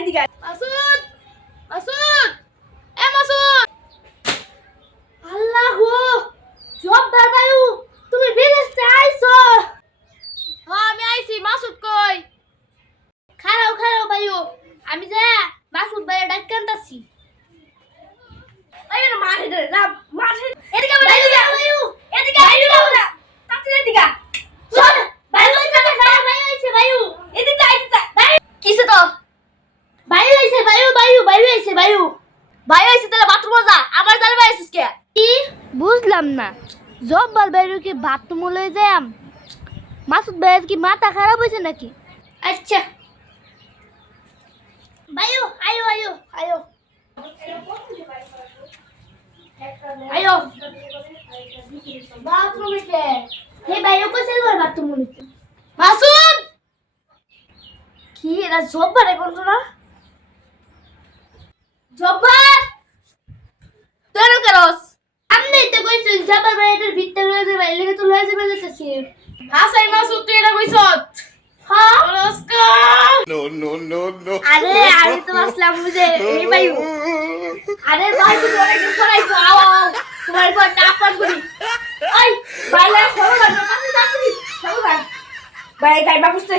এদিকে আয়। মাসুদ মাসুদ, এ মাসুদ। আল্লাহ গো জব দাদায়ু, তুমি বিদেশে আইছো। হ্যাঁ আমি আইছি, মাসুদ কই? খারাও খারাও ভাইও, আমি যা মাসুদ ভাইয়ের ডাক্তারটাছি এই বেটা মাঠে ধরে না মাঠে এদিকে আয়, ভাইও এদিকে আয়। ভাইও এদিকে আয়, এদিকে আয় না। তাড়াতাড়ি এদিকে আয়। চল ভাইও আইছে ভাইও আইছে ভাইও এদিকে আয়, এদিকে আয়। কিসে তো ভাইও আইছে ভাইও ভাইও ভাইও আইছে ভাইও ভাই হয়েছে তাহলে বাথরুমে যা আমার জালে ভাই আছিস কে কি বুঝলাম না। জব্বার বাইরে কি বাথরুম লয়ে যাম মাসুদ ভাইয়ের কি মাথা খারাপ হয়েছে নাকি? আচ্ছা। ভাইও, আয়ো আয়ো আয়ো। আয়ো। বাথরুমে হে ভাইও কইছে ওর বাথরুমে মাসুদ! কি এরা জব্বার তুই এরকম কেরস আমনে তো কইছে জব্বার বাইরের ভিতরে লয়ে যাবে লেগে তো লয়ে যাবে যেতেছি। হাসাই মাসুদ তুই এটা কইছত হ্যাঁ? নমস্কার। No, no, no, no. আরে আমি তো ভাবছিলাম বুঝে এই ভাই আরে ভাই তুমি অনেকদিন পড়াইছো আও আও তোমার উপর টাপ পান করি ওই বাইলা সরো না কাছে যাচ্ছি সরো ভাই ভাই গাইবা বুঝতে